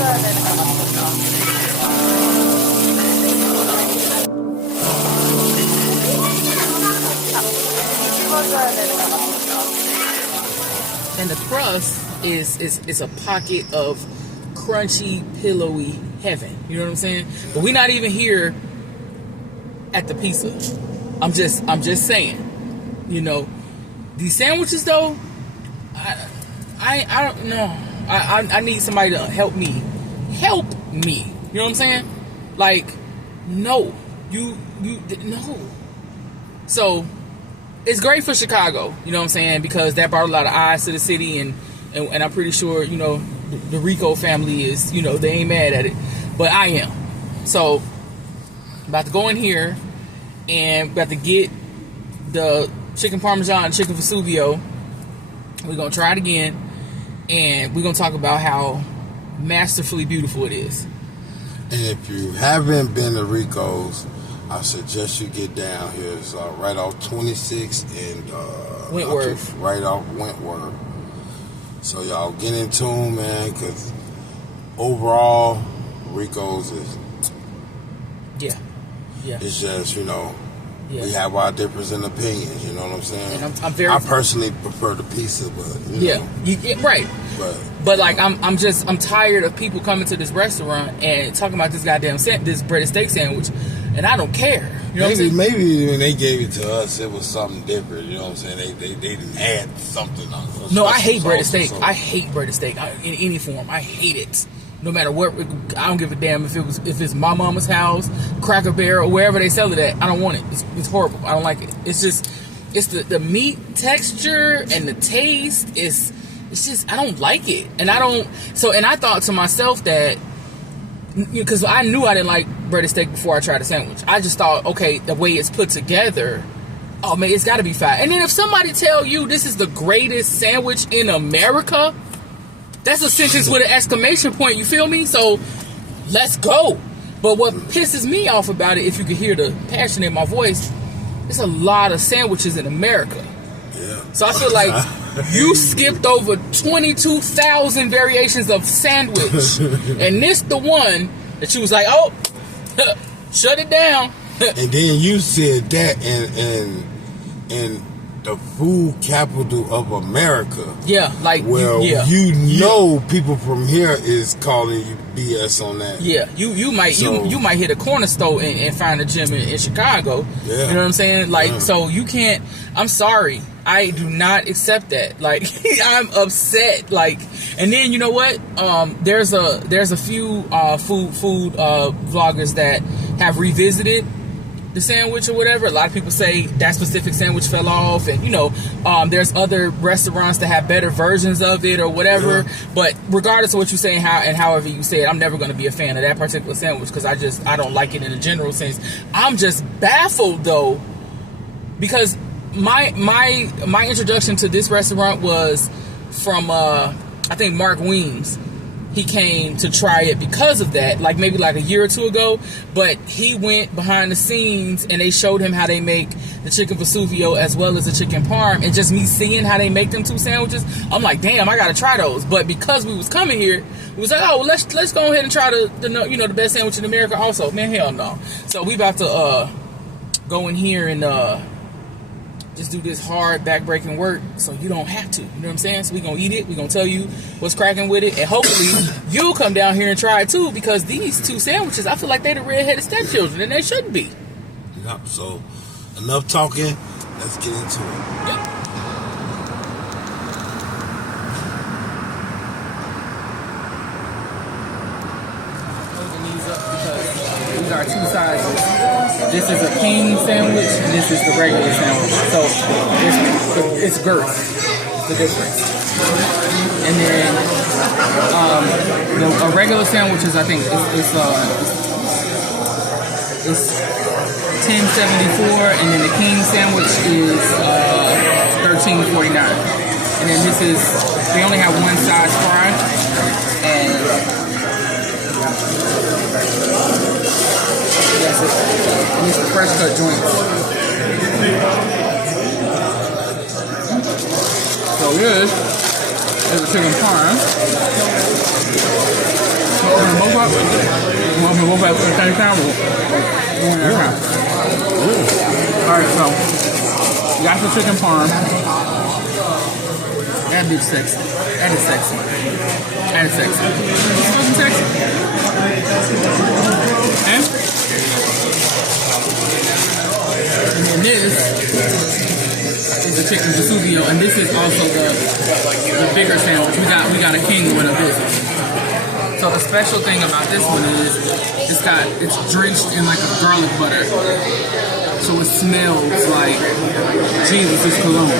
And the crust is a pocket of crunchy, pillowy heaven. You know what I'm saying? But we're not even here at the pizza. I'm just saying. You know, these sandwiches though, I don't know. I need somebody to help me. Help me. You know what I'm saying? Like, no. You no. So it's great for Chicago, you know what I'm saying, because that brought a lot of eyes to the city, and I'm pretty sure, you know, the Rico family is, you know, they ain't mad at it, but I am. So about to go in here and about to get the chicken parmesan, chicken vesuvio. We're gonna try it again, and we're gonna talk about how masterfully beautiful it is. And if you haven't been to Rico's, I suggest you get down here. It's right off 26 and Wentworth. Right off Wentworth. So y'all get in tune, man, because overall, Rico's is... Yeah. It's just, you know, yeah. We have our difference in opinions, you know what I'm saying? And I personally prefer the pizza, but... Yeah, right. But like, I'm tired of people coming to this restaurant and talking about this goddamn this breaded steak sandwich, and I don't care. You know maybe when they gave it to us, it was something different. You know what I'm saying? They didn't add something on it. No, I hate breaded steak. I hate breaded steak in any form. I hate it. No matter what, I don't give a damn if it's my mama's house, Cracker Barrel, or wherever they sell it at. I don't want it. It's horrible. I don't like it. It's just, it's the meat texture and the taste is. It's just, I don't like it. And I thought to myself that, because I knew I didn't like breaded steak before I tried the sandwich. I just thought, okay, the way it's put together, oh man, it's got to be fire. And then if somebody tell you this is the greatest sandwich in America, that's a sentence with an exclamation point, you feel me? So, let's go. But what pisses me off about it, if you could hear the passion in my voice, there's a lot of sandwiches in America. Yeah. So I feel like you skipped over 22,000 variations of sandwich, and this the one that you was like, oh, shut it down. And then you said that in the food capital of America. Yeah, like, well, you know, people from here is calling you BS on that. Yeah, you might hit a corner store and find a gym in Chicago. Yeah. You know what I'm saying? Like, so you can't. I'm sorry, I do not accept that. Like, I'm upset. Like, and then you know what? There's a few food vloggers that have revisited the sandwich or whatever. A lot of people say that specific sandwich fell off, and you know, there's other restaurants that have better versions of it or whatever. Yeah. But regardless of what you say and however you say it, I'm never going to be a fan of that particular sandwich because I don't like it in a general sense. I'm just baffled though, because my introduction to this restaurant was from I think Mark Weems. He came to try it because of that, like maybe like a year or two ago. But he went behind the scenes and they showed him how they make the chicken vesuvio as well as the chicken parm. And just me seeing how they make them two sandwiches, I'm like, damn, I gotta try those. But because we was coming here, we was like, oh, well, let's go ahead and try the best sandwich in America also. Man, hell no. So we about to go in here and just do this hard back-breaking work so you don't have to. You know what I'm saying? So we're going to eat it. We're going to tell you what's cracking with it. And hopefully you'll come down here and try it too, because these two sandwiches, I feel like they're the red-headed stepchildren, and they shouldn't be. Yep. So enough talking. Let's get into it. Yep. Open these up because these are two sizes. This is a king sandwich, and this is the regular sandwich. So it's girth, the difference. And then a regular sandwich is, I think, it's $10.74, and then the king sandwich is $13.49. And then this is, they only have one size fry, and that's it. And it's the fresh cut joints. So this is a chicken parm. open them both up? You want to open them both up at the same time? Alright, so you got the chicken parm. That bitch sexy. That is sexy. That is sexy. It's fucking sexy. And then this is the chicken vesuvio, and this is also the bigger sandwich. We got a king one of this. So the special thing about this one is it's drenched in like a garlic butter. So it smells like Jesus' cologne.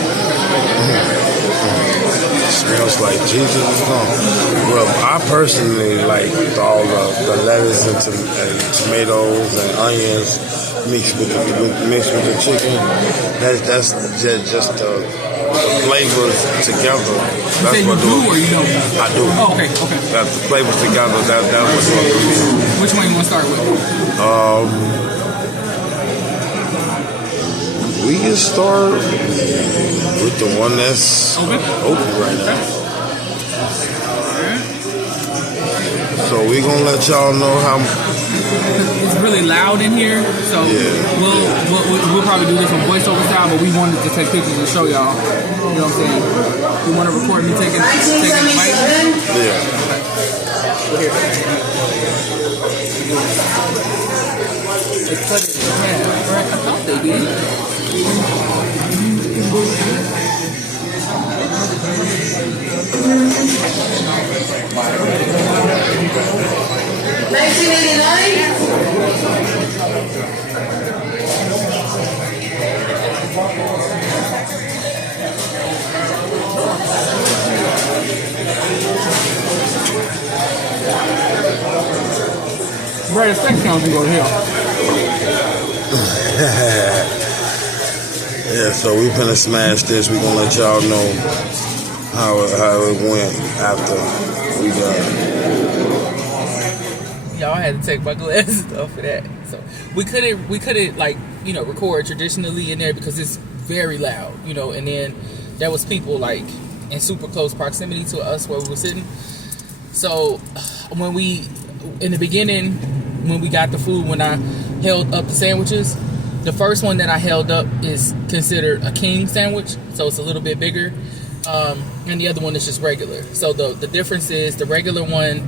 Smells like Jesus is gone. Well, I personally like all the lettuce and tomatoes and onions mixed with the chicken. That's just the flavors together. You say you do or you don't? I do. Oh, okay. That's the flavors together. That's what's going on. Which one you want to start with? We can start with the one that's open right now. So we're gonna let y'all know how. It's really loud in here, so we'll probably do this on voiceover style, but we wanted to take pictures and show y'all. You know what I'm saying? You want to record me taking a bite? Yeah. They cut it in half, right? I thought they did. 1989. Right, the sex count can go to hell. Yeah, so we finna smash this. We gonna let y'all know how it went after we done. Y'all had to take my glasses off for that. So we couldn't like, you know, record traditionally in there because it's very loud, you know, and then there was people like in super close proximity to us where we were sitting. So in the beginning, when we got the food, when I held up the sandwiches, the first one that I held up is considered a king sandwich, so it's a little bit bigger, and the other one is just regular. So the difference is the regular one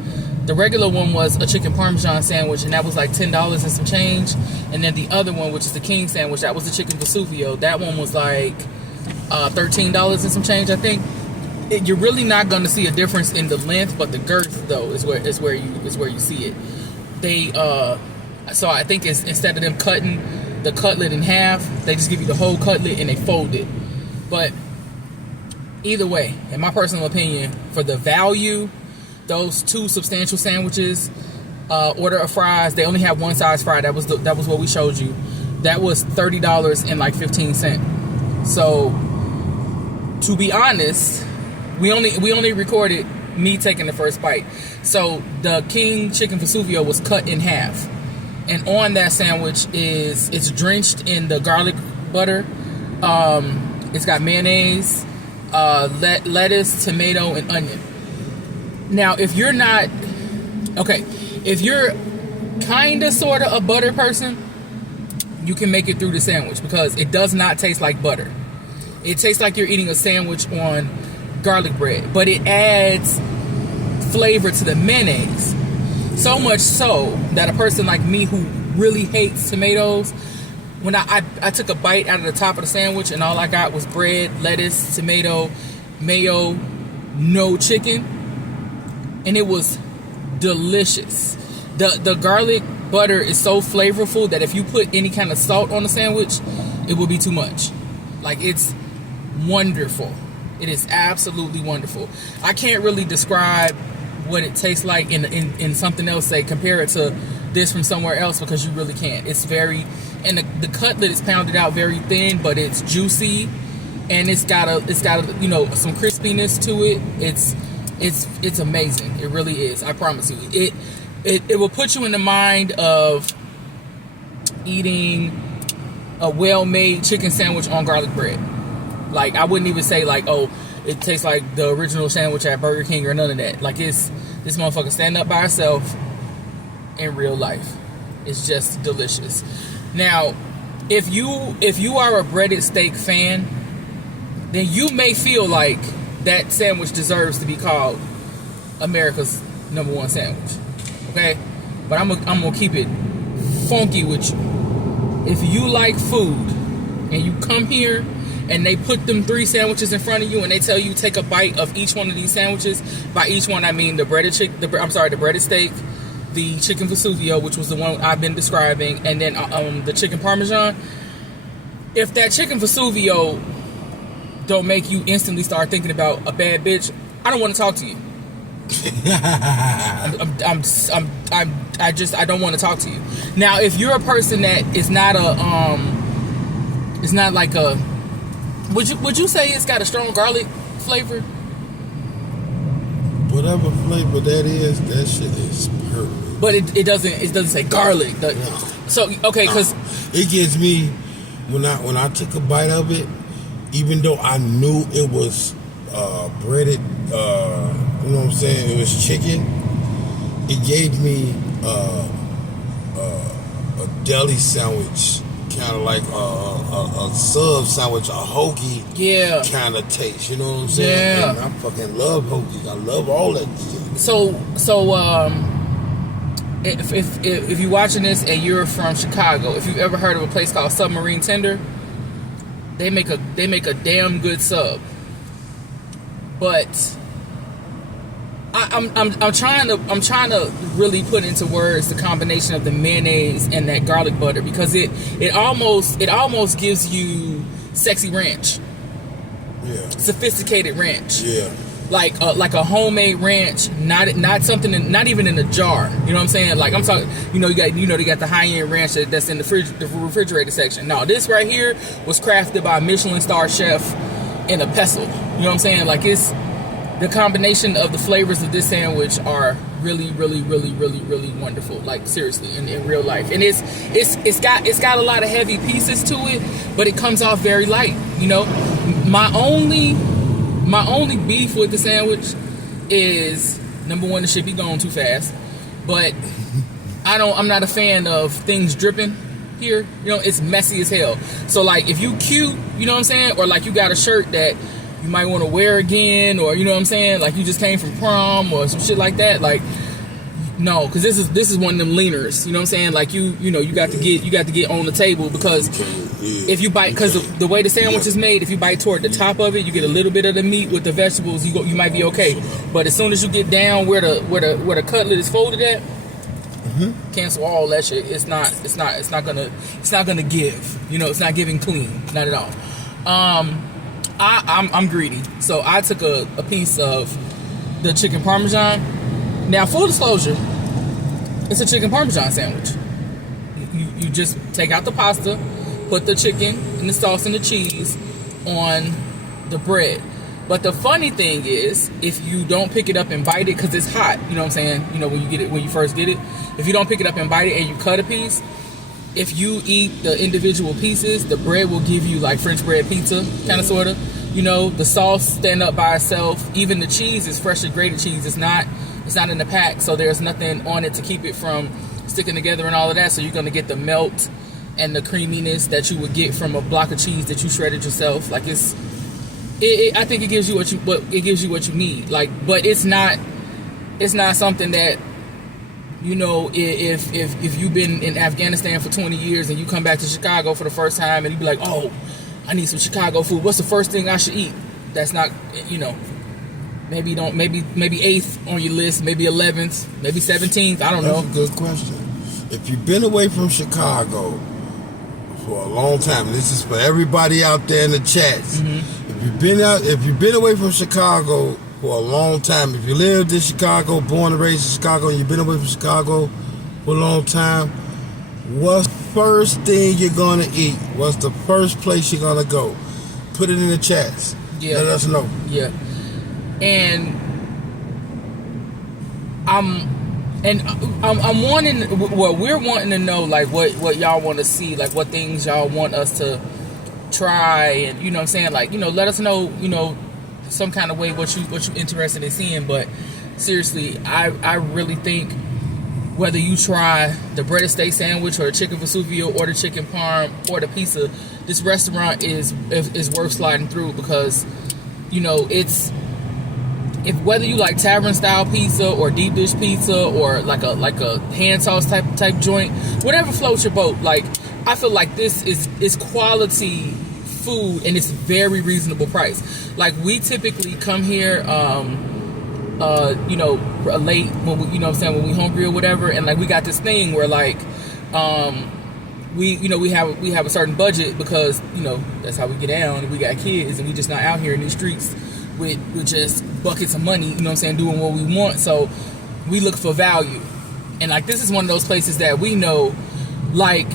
was a chicken parmesan sandwich, and that was like $10 and some change, and then the other one, which is the king sandwich, that was the chicken vesuvio. That one was like $13 and some change, I think. You're really not going to see a difference in the length, but the girth though is where you see it. So I think it's, instead of them cutting the cutlet in half, they just give you the whole cutlet and they fold it. But either way, in my personal opinion, for the value, those two substantial sandwiches, order of fries, they only have one size fry. That was what we showed you. That was $30 and like 15 cents. So to be honest, we only recorded me taking the first bite. So the king chicken vesuvio was cut in half. And on that sandwich it's drenched in the garlic butter. It's got mayonnaise, lettuce, tomato, and onion. Now, if you're kind of sort of a butter person, you can make it through the sandwich because it does not taste like butter. It tastes like you're eating a sandwich on garlic bread, but it adds flavor to the mayonnaise. So much so that a person like me who really hates tomatoes, when I took a bite out of the top of the sandwich and all I got was bread, lettuce, tomato, mayo, no chicken, and it was delicious. The garlic butter is so flavorful that if you put any kind of salt on the sandwich, it will be too much. Like, it's wonderful. It is absolutely wonderful. I can't really describe what it tastes like in something else, say compare it to this from somewhere else, because you really can't. It's very, and the cutlet is pounded out very thin, but it's juicy, and it's got a you know, some crispiness to it. It's amazing. It really is. I promise you. It will put you in the mind of eating a well-made chicken sandwich on garlic bread. Like, I wouldn't even say like, oh, it tastes like the original sandwich at Burger King or none of that. Like, this motherfucker stand up by itself in real life. It's just delicious. Now, if you are a breaded steak fan, then you may feel like that sandwich deserves to be called America's #1 sandwich. Okay? But I'm gonna keep it funky with you. If you like food and you come here and they put them 3 sandwiches in front of you and they tell you take a bite of each one of these sandwiches, by each one I mean the breaded steak, the chicken vesuvio, which was the one I've been describing, and then the chicken parmesan. If that chicken vesuvio don't make you instantly start thinking about a bad bitch, I don't want to talk to you. I don't want to talk to you. Now, if you're a person that is not it's not like a, would you say it's got a strong garlic flavor? Whatever flavor that is, that shit is perfect. But it doesn't say garlic. No. So okay, because it gives me, when I took a bite of it, even though I knew it was breaded, you know what I'm saying, it was chicken, it gave me a deli sandwich, kind of like a sub sandwich, a hoagie kind of taste, you know what I'm saying? Yeah. And I fucking love hoagies. I love all that shit. So if you're watching this and you're from Chicago, if you've ever heard of a place called Submarine Tender, they make a damn good sub. But I'm trying to really put into words the combination of the mayonnaise and that garlic butter, because it almost gives you sexy ranch. Yeah. Sophisticated ranch. Yeah. Like a homemade ranch, not something not even in a jar. You know what I'm saying? Like, I'm talking, they got the high end ranch that's in the refrigerator section. No, this right here was crafted by a Michelin star chef in a pestle. You know what I'm saying? Like, it's the combination of the flavors of this sandwich are really, really, really, really, really wonderful. Like, seriously, in real life. And it's got a lot of heavy pieces to it, but it comes off very light. You know, my only beef with the sandwich is, number one, the shit be going too fast. But I'm not a fan of things dripping here. You know, it's messy as hell. So, like, if you cute, you know what I'm saying, or like you got a shirt that you might want to wear again, or you know what I'm saying, like you just came from prom or some shit like that, like, no, because this is one of them leaners. You know what I'm saying? Like, you got to get on the table, because if you bite, because the way the sandwich is made, if you bite toward the top of it, you get a little bit of the meat with the vegetables. You might be okay, but as soon as you get down where the cutlet is folded at, cancel all that shit. It's not gonna give. You know, it's not giving clean, not at all. I'm greedy, so I took a piece of the chicken parmesan. Now, full disclosure, it's a chicken parmesan sandwich. You just take out the pasta, put the chicken and the sauce and the cheese on the bread. But the funny thing is, if you don't pick it up and bite it, because it's hot, you know what I'm saying? You know, when you first get it, if you don't pick it up and bite it and you cut a piece, if you eat the individual pieces, the bread will give you like French bread pizza, kind of, sort of. You know, the sauce stand up by itself. Even the cheese is freshly grated cheese. It's not in the pack, so there's nothing on it to keep it from sticking together and all of that. So you're gonna get the melt and the creaminess that you would get from a block of cheese that you shredded yourself. Like, I think it gives you what you need. Like, but it's not something that, you know, if you've been in Afghanistan for 20 years and you come back to Chicago for the first time and you be like, oh, I need some Chicago food. What's the first thing I should eat? That's not, you know, maybe 8th on your list, maybe 11th, maybe 17th. I don't know. That's a good question. If you've been away from Chicago for a long time, and this is for everybody out there in the chats. If you've been away from Chicago for a long time, if you lived in Chicago, born and raised in Chicago, and you've been away from Chicago for a long time, what's the first thing you're gonna eat? What's the first place you're gonna go? Put it in the chats. Yeah. Let us know. Yeah. And I'm wanting, well, we're wanting to know, like, what y'all want to see, like, what things y'all want us to try, and, you know what I'm saying, like, you know, let us know, you know, some kind of way what you interested in seeing. But seriously, I really think whether you try the breaded steak sandwich or the chicken vesuvio or the chicken parm or the pizza, this restaurant is worth sliding through, because it's, if whether you like tavern style pizza or deep dish pizza or like a hand toss type joint, whatever floats your boat. Like, I feel like this is quality food and it's very reasonable price. Like, we typically come here late when we, when we hungry or whatever, and like we got this thing where like we have a certain budget, because that's how we get down, and we got kids and we just not out here in these streets with just buckets of money, doing what we want. So we look for value, and like this is one of those places that we know, like,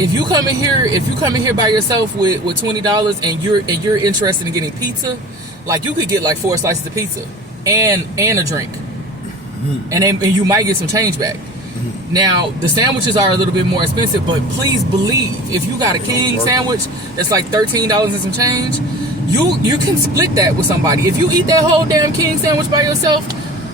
if you come in here by yourself with $20 and you're interested in getting pizza, like you could get like 4 slices of pizza and a drink, and you might get some change back. Now the sandwiches are a little bit more expensive, but please believe, if you got a king sandwich that's like $13 and some change, you can split that with somebody. If you eat that whole damn king sandwich by yourself,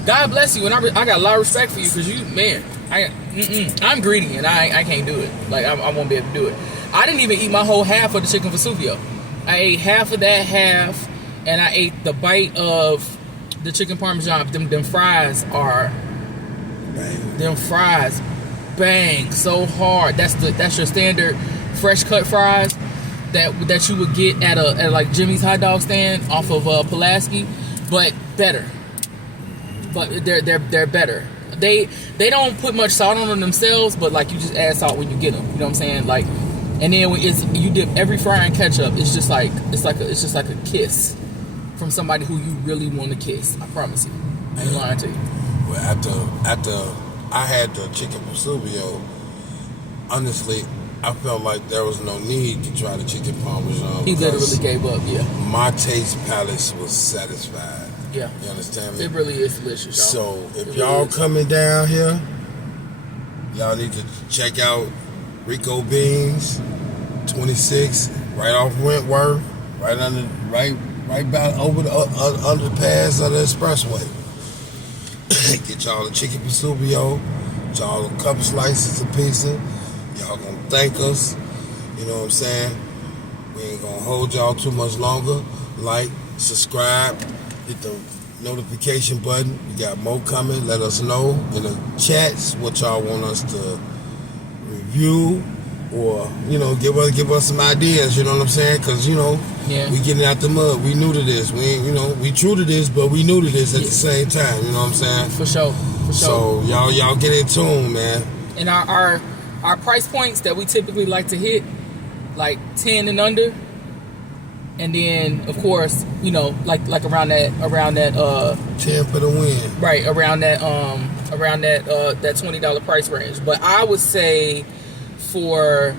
God bless you, and I got a lot of respect for you, because I'm greedy and I can't do it. Like, I won't be able to do it. I didn't even eat my whole half of the chicken vesuvio. I ate half of that half, and I ate the bite of the chicken parmesan. Them fries are bang. Them fries bang so hard. That's your standard fresh cut fries that you would get at like Jimmy's hot dog stand off of Pulaski, but better. But they're better. They don't put much salt on them themselves, but like you just add salt when you get them. You know what I'm saying? Like, and then when you dip every fry in ketchup, it's just like a kiss from somebody who you really want to kiss. I promise you. I ain't lying to you. Well, after I had the chicken vesuvio, honestly, I felt like there was no need to try the chicken parmesan. He literally gave up. Yeah. My taste palate was satisfied. Yeah. You understand me? It really is delicious, y'all. So if y'all coming down here, y'all need to check out Rico Beans, 26, right off Wentworth, right back over the underpass of the expressway. Get y'all a chicken vesuvio, y'all a couple slices of pizza. Y'all gonna thank us. You know what I'm saying? We ain't gonna hold y'all too much longer. Like, subscribe, hit the notification button. We got more coming. Let us know in the chats what y'all want us to review, or give us some ideas. You know what I'm saying? Because we getting out the mud. We new to this. We ain't, we true to this, but we new to this at the same time. You know what I'm saying? For sure. So y'all get in tune, man. And our price points that we typically like to hit, like 10 and under. And then, of course, like around that 10 for the win. Right, around that that $20 price range. But I would say for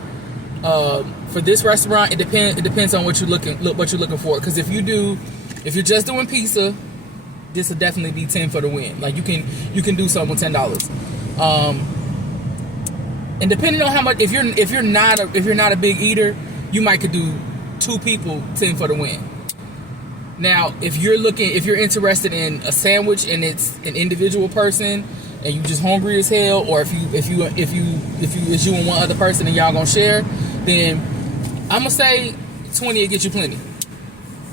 this restaurant, it depends on what you're looking for. Because if you're just doing pizza, this will definitely be 10 for the win. Like, you can do something with $10. And depending on how much, if you're not a big eater, you might could do 2 people, 10 for the win. Now, if you're interested in a sandwich and it's an individual person and you just hungry as hell, or if you and one other person and y'all gonna share, then I'm gonna say 20 will get you plenty.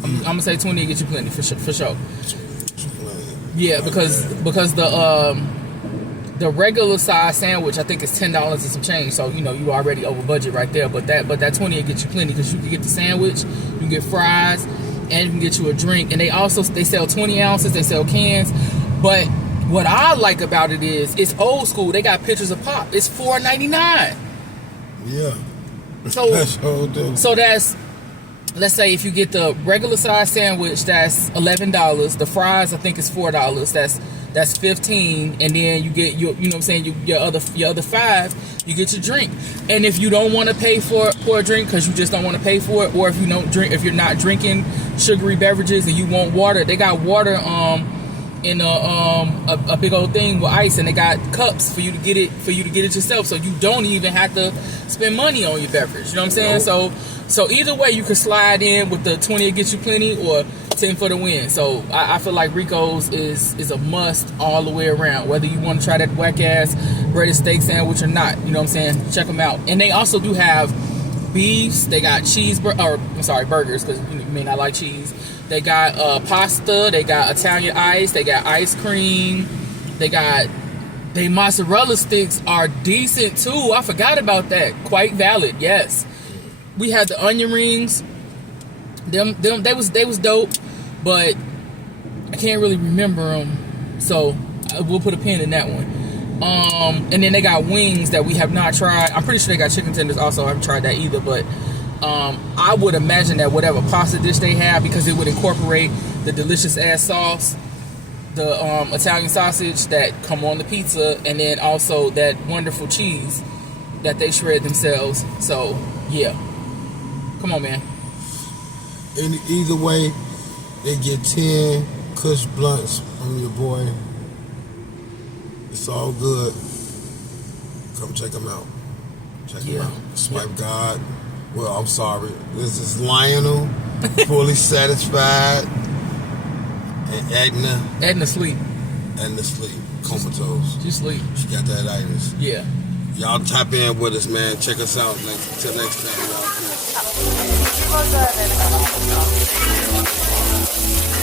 I'm gonna say 20 will get you plenty for sure. Yeah, because the regular size sandwich, I think, is $10 and some change. So you already over budget right there. But that 20 will get you plenty, because you can get the sandwich, you can get fries, and you can get you a drink. And they sell 20 ounces, they sell cans. But what I like about it is it's old school. They got pictures of pop. It's $4.99. Yeah. So that's, let's say if you get the regular size sandwich, that's $11. The fries, I think, is $4. That's $15, and then you get your other $5, you get your drink. And if you don't want to pay for a drink because you just don't want to pay for it, or if you're not drinking sugary beverages and you want water, they got water in a big old thing with ice, and they got cups for you to get it yourself, so you don't even have to spend money on your beverage. You know what I'm saying? So either way, you can slide in with the 20 to get you plenty, or 10 for the win. So I feel like Rico's is a must all the way around, whether you want to try that whack ass breaded steak sandwich or not. You know what I'm saying? Check them out. And they also do have beefs. They got burgers, because you may not like cheese. They got pasta. They got Italian ice. They got ice cream. They mozzarella sticks are decent too. I forgot about that. Quite valid. Yes. We had the onion rings. Them they was dope, but I can't really remember them. So we'll put a pin in that one. And then they got wings that we have not tried. I'm pretty sure they got chicken tenders also. I haven't tried that either, but I would imagine that whatever pasta dish they have, because it would incorporate the delicious ass sauce, the Italian sausage that come on the pizza, and then also that wonderful cheese that they shred themselves. So yeah, come on, man. Either way, they get 10 Kush blunts from your boy. It's all good. Come check them out. Check them out. Swipe God. Well, I'm sorry. This is Lionel, fully satisfied, and Edna. Edna sleep. Comatose. She sleep. She got that itis. Yeah. Y'all tap in with us, man. Check us out. Till next time, y'all. Peace.